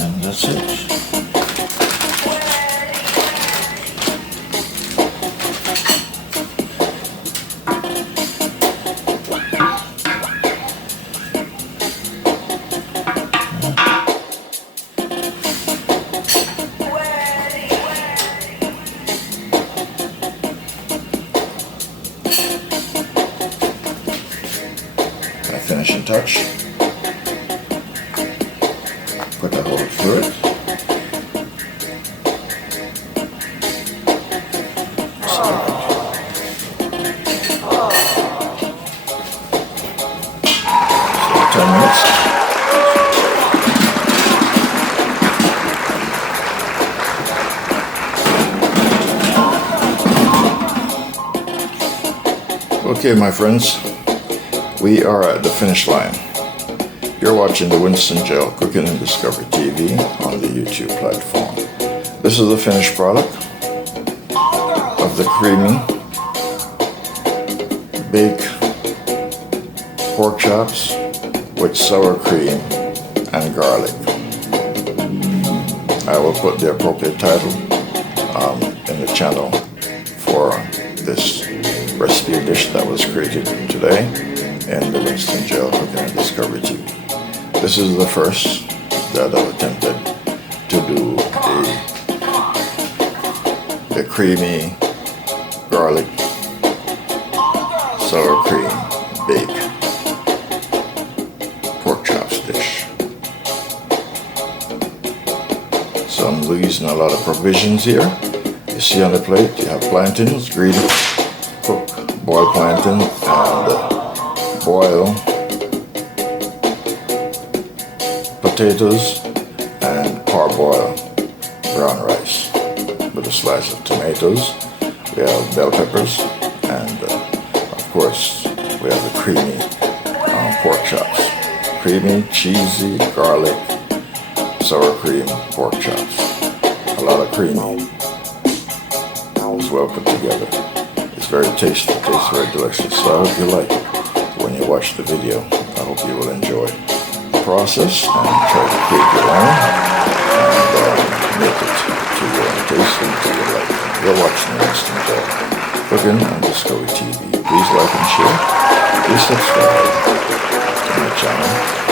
And that's it. My finishing touch. Put the hole through it. So 10 minutes. Okay, my friends, we are at the finish line. You're watching the Winston Gel Cooking and Discovery TV on the YouTube platform. This is the finished product of the creamy baked pork chops with sour cream and garlic. I will put the appropriate title in the channel for this recipe dish that was created today in the Winston Gel Cooking and Discovery TV. This is the first that I've attempted to do a creamy garlic sour cream baked pork chops dish. So I'm using a lot of provisions here. You see on the plate you have plantains, green cooked boiled plantain, and boiled potatoes and parboiled brown rice with a slice of tomatoes. We have bell peppers, and of course we have the creamy pork chops. Creamy, cheesy, garlic, sour cream pork chops. A lot of creamy. It's well put together. It's very tasty. It tastes very delicious. So I hope you like it. When you watch the video, I hope you will enjoy the process and try to create your own and make it to your own taste and to your liking. You're watching Winston Gel Cooking and Discovery TV. Please like and share. Please subscribe to my channel.